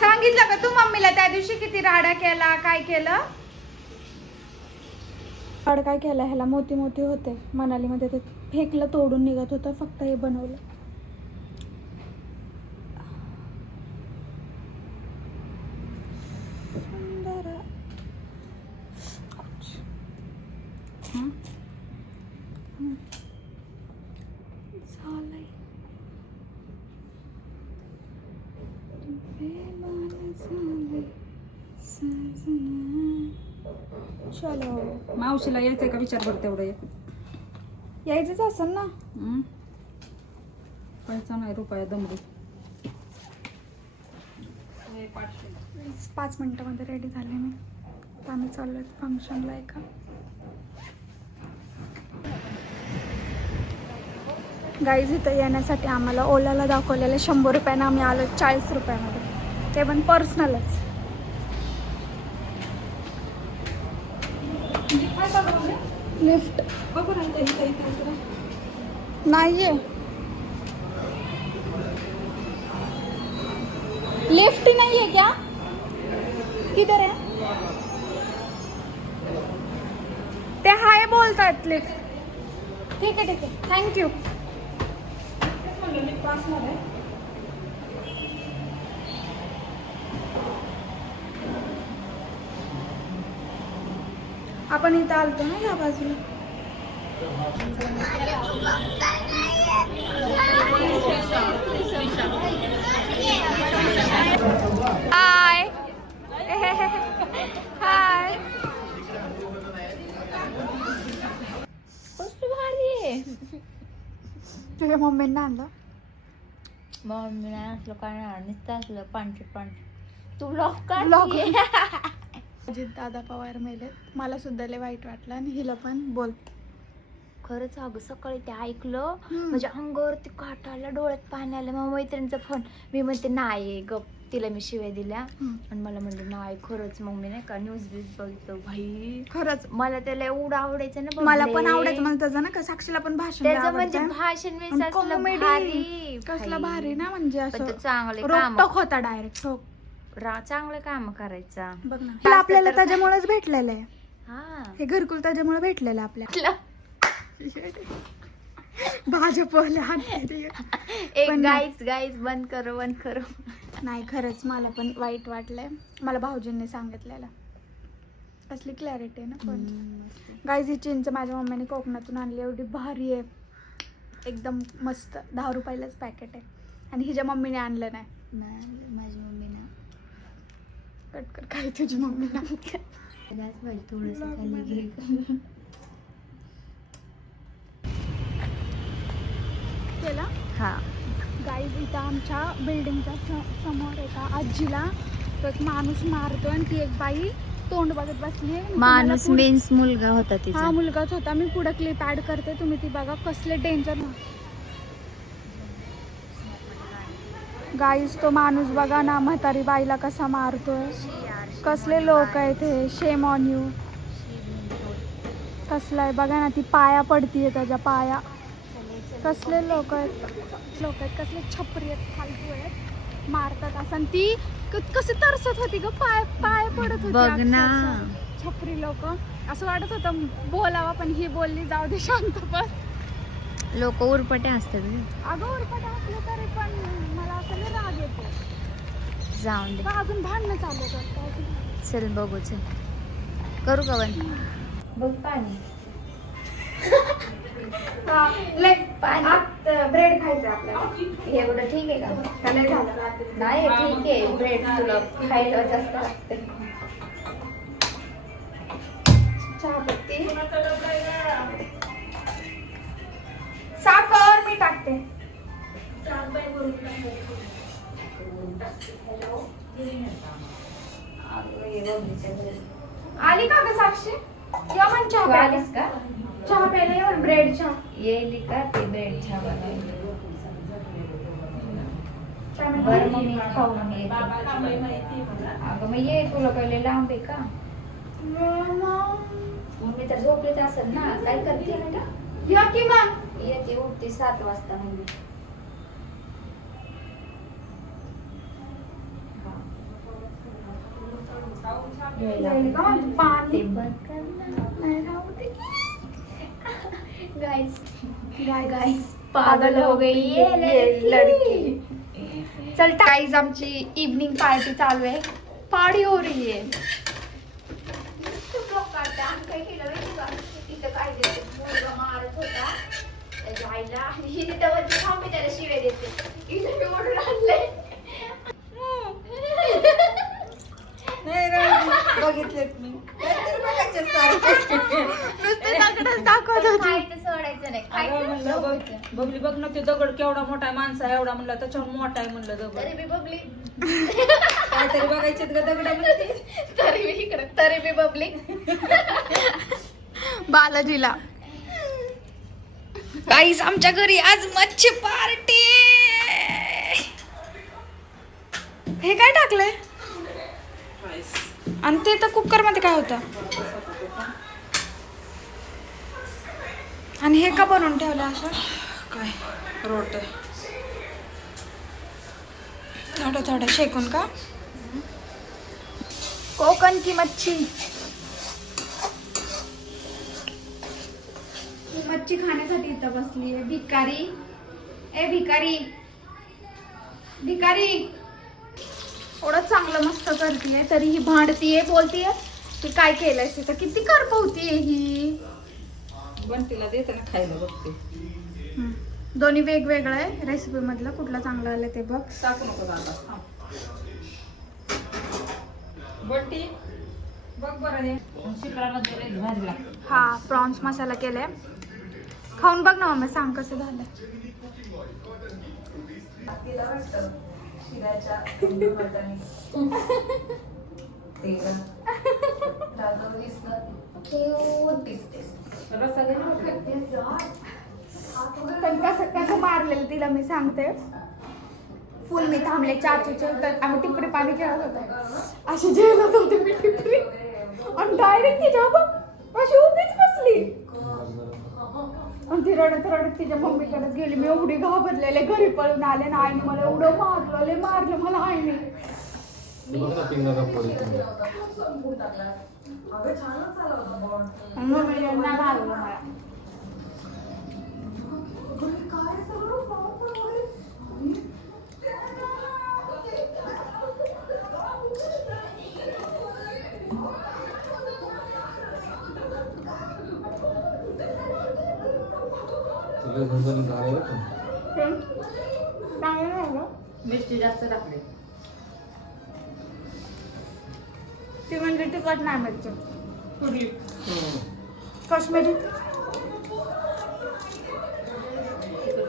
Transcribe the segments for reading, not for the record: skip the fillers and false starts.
सांगितलं का तू मम्मीला त्या दिवशी किती राडा केला, काय केलं? राड काय केला, ह्याला मोती मोती होते मनालीमध्ये, ते फेकलं, तोडून निघत होतं, फक्त हे बनवलं. चलो मावशीला यायचंय का विचार कर तेवढं. यायचंच असेल ना. पैसा नाही रुपया दमडी. 5 मिनिटामध्ये रेडी झाले मी. आम्ही चाललोय फंक्शनला एका. गाईज इथं येण्यासाठी आम्हाला ओलाला दाखवलेले 100 रुपयानं आम्ही आलो 40 रुपयामध्ये, ते पण पर्सनलच. लिफ्ट नाहीये, लिफ्ट नाहीये क्या? किधर है? ते हाय बोलतात लिफ्ट. ठीक आहे ठीक आहे, थँक्यू. आपण इथं आलतो ना या बाजूला. हाय हाय. तुझ्या मम्मीने आणलं? मम्मीने असलं काय नाही, नुसतं असलं पांढरे तू लॉक का अजित दादा पवार मेले, मला सुद्धा लय वाईट वाटलं आणि हिला पण. बोल. खरंच अगं सकाळी ते ऐकलं म्हणजे अंगावरती काटा आला, डोळ्यात पाणी आलं. मग मैत्रिणीचा फोन, मी म्हणते नाही गप, तिला मी शिव्या दिल्या आणि मला म्हणले नाही खरंच. मग मी नाही का न्यूज बीज बघितलं, भाई खरंच मला त्याला एवढं आवडायचं ना. मला पण आवडायचं. मला त्याचं ना का साक्षीला पण भाषण त्याचं म्हणजे भाषण भारी, कसलं भारी ना, म्हणजे असं चांगले काम रोकटोक होता डायरेक्ट. चांगले काम करायचा. बघ ना, आपल्याला त्याच्यामुळेच भेटलेलं आहे. हा, हे घरकुल त्याच्यामुळे भेटलेलं आपल्याला. भाजपला गाईज बंद करो. नाही खरंच मला पण वाईट वाटलंय. मला भाऊजींनी सांगितलेलं. कसली क्लॅरिटी आहे ना. पण गाईज ही चिंच माझ्या मम्मीने कोकणातून आणली, एवढी भारी आहे, एकदम मस्त. 10 रुपयालाच पॅकेट आहे. आणि हिच्या मम्मीने आणलं नाही. माझी मम्मी ना कट कर. काय तुझी मम्मी ना केला. हा गाईज इथं आमच्या बिल्डिंगच्या समोर एका आजीला तो एक माणूस मारतोय आणि ती एक बाई तोंड बघत बसली. माणूस मीन्स मुलगा होता तिचा. हा मुलगाच होता. मी पुढे क्लिप ऍड करते, तुम्ही ती बघा. कसले डेंजर गाईज तो माणूस बघा ना, म्हातारी बाईला कसा मारतोय. कसले लोक आहेत हे. Shame on you. कसला आहे बघा ना, ती पाया पडतीये त्याच्या पाया. कसले लोक आहेत कसले छपरी आहेत, फालतू आहेत, मारतात असं. आणि ती कसं तरसत होती ग, पाय पडत होती बघ ना. छपरी लोक. असं वाटत होतं बोलावा, पण ही बोलली जाऊ दे शांत बस. लोक उरपटे असतात. अगं उरपटे असले तरी पण मला असं लय राग येतो. जाऊन दे, अजून भांडणं चालू करतात. चल बघू, चल करू का बंद. बघ पाणी. ब्रेड खायचं आपल्याला. एवढं ठीक आहे का? नाही ठीक आहे, ब्रेड तुला खायला जास्त लागते. चहापत्ती, साखर मी टाकते. आली का ग साक्षी? किंवा पण चहा प्यायलीस का? चहा प्यायला येऊन ब्रेड चहा येईल का? ते ब्रेड चहा बनवायला. बरं मग मी खाऊन येते. अगं मग ये, तुला पहिले लांब आहे का? मम्मी तर झोपलीच असेल ना. काय करते ना? या की मग येते, उठते 7 वाजता. म्हणजे यायला का म्हणते पाणी नाही राहू दे. गाइस गाइस पागल हो गई ये लड़की. चल गाइस आमची इव्हनिंग पार्टी चालू आहे. पार्टी हो रही है. काय केलं माहिती का? तिथं काय देते मुलगा मारत होता त्याच्या आईला आणि ही तिथं वरती थांबे त्याला शिव्या देते. इथं मी ओढून आणलंय. बघितलेत मी दाखवत होती. खायचं सोडायचं नाही. खायचं बबली बघ ना ते दगड केवढा मोठा आहे माणसा एवढा म्हणला त्याच्यावर मोठा आहे म्हणलं दगड तरी मी बबली काहीतरी बघायचे दगडामध्ये तरी मी इकडे तरी मी बबली. बालाजीला गाईस आमच्या घरी आज मच्छी पार्टी. हे काय टाकलंय आणि ते तर कुकर मध्ये काय होतं आणि हे का बनवून ठेवलं असं काय रोट थोडं थोडं शेकून का. कोकण की मच्छी. ही मच्छी खाण्यासाठी इथं बसली आहे भिकारी. ए भिकारी भिकारी एवढं चांगलं मस्त करतीये तरी ही भांडतीये बोलतीये की काय केलंय तिथं. किती करपवतीये ही. बंटीला देते ना खायला बघते दोन्ही वेगवेगळं आहे. रेसिपी मधलं कुठलं चांगलं आलं ते बघ. टाकू नको दादा बंटी बघ बरं शिकरामध्ये भाजी लागते. हा प्रॉन्स मसाला केलाय. खाऊन बघ ना मम्मी सांग कसं झालं. तिला वाटतं शिराच्या रस्सा पण कसं कसं मारलेलं तिला मी सांगते. फुल मी थांबले चाचूचे तर आम्ही टिपरी पाणी खेळत होतो. अशी जेवत होते मी टिपरी आणि डायरेक्ट तिच्या बघ अशी उभीच बसली आणि ती रडत रडत तिच्या मम्मीकडेच गेली. मी एवढी घाबरलेले घरी पळून आले ना. आईने मला एवढं मारलं मला आईने. मम्मीने नाही मारलं मला. चांगलं झालं. मिरची जास्त टाकली. ती म्हणजे तिखट नाही मिरची कुठली काश्मीरी.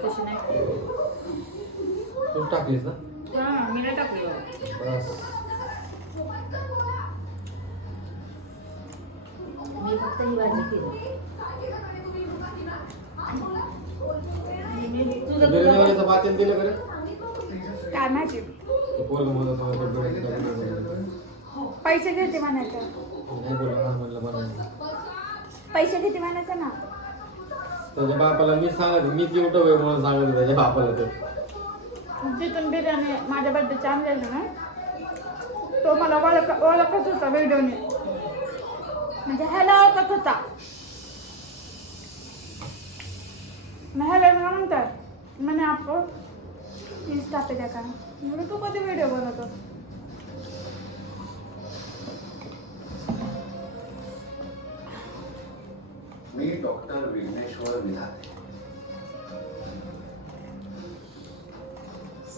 तशी नाही. तू टाकलीस ना हा मी नाही टाकली बाबा. बस मी फक्त ही भाजी केली. बिर्याणीवाल्याचं पातेल दिलं करे काय माहिती पोरगं बोलत होतं, बिर्याणी टाकून बोलत होतं. पैसे घेते म्हणायचं. नाही बोलला हा म्हणलं बनायचं. पैसे घेते म्हणायचं ना. त्याच्या बापाला मी सांगत मीच युट्यूब आहे म्हणून सांगत त्याच्या बापाला तर जिथून बिर्याणी माझ्या बर्थडेची आणलेली ना तो मला ओळखत होता व्हिडिओने. म्हणजे ह्याला ओळखत होता. ह्याला म्हणतात म्हणे आपण इंस्टा पे द्या का म्हणजे तू कधी व्हिडिओ बनवतो. मी डॉक्टर विघ्नेश्वर विधाते.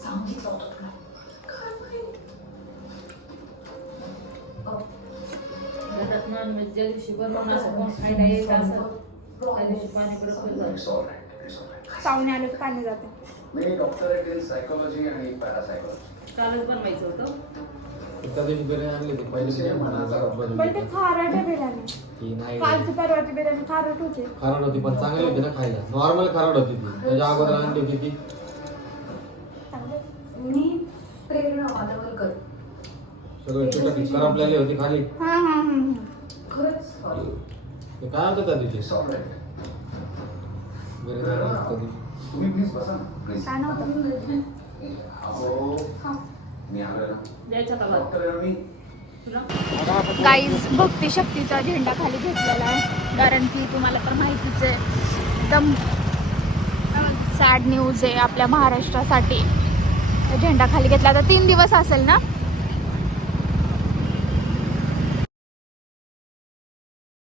सांगितलं होतं तुला. घरात नॉनव्हेज ज्या दिवशी बनवून असं कोण खायला येत असं त्या दिवशी पाणी पडत It's all right. It's all right. पाहुणे आले तर पाणी जाते. मी डॉक्टरेट इन सायकोलॉजी आणि पॅरासायकोलॉजी. कालच बनवायचं होतं. त्या दिवशी बिर्याणी आणली होती पहिली बिर्याणी म्हणून घरात पण ते बनवली खारट आहे बिर्याणी. ती नाही कालची परवाची बिर्याणी खारट होती. खारड होती पण चांगली होती ना खायला. नॉर्मल खारड होती ती. त्याच्या अगोदर आणली होती ती मी प्रेरणा वादवलकर. सगळं छोटी करपलेली होती खाली. हा हा हा खरंच ते काय होतं त्या दिवशी It's all right. बिर्याणी आणली होती. तुम्ही प्लीज बसा ना प्लीज. काय नव्हतं. अहो मी आलोय ना. द्यायचा का भात? डॉक्टर आहे ना मी. गाईज भक्ती शक्तीचा झेंडा खाली घेतलेला आहे, कारण की तुम्हाला तर माहितीच आहे एकदम सॅड न्यूज आहे आपल्या महाराष्ट्रासाठी. झेंडा खाली घेतला तर 3 दिवस असेल ना.